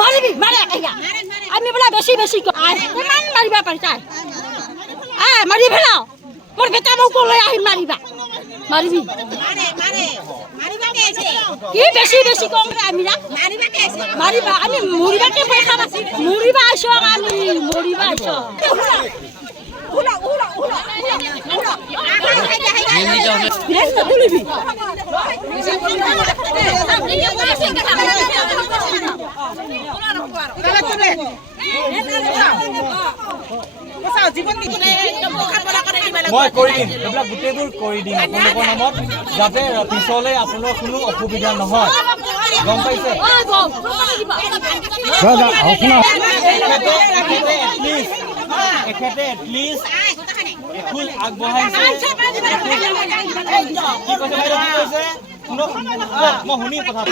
মাৰিবি মাৰে আমি বোলে বেছি বেছি কিমান মাৰিবা পাৰিছা মাৰি পেলাও মোৰ বেটা মোক লৈ আহিম মাৰিবা মাৰিবি কি বেছি বেছি কম আমি মাৰিবা আমি মৰিবাকে পইচা মৰিবা আইছ আমি মৰিবা আইছ মই কৰি দিম এইবিলাক গোটেইবোৰ কৰি দিম আপোনালোকৰ নামত যাতে পিছলৈ আপোনাৰ কোনো অসুবিধা নহয় গম পাইছে এখেতে এটলিষ্ট এখোজ আগবঢ়াইছে মই শুনি কথা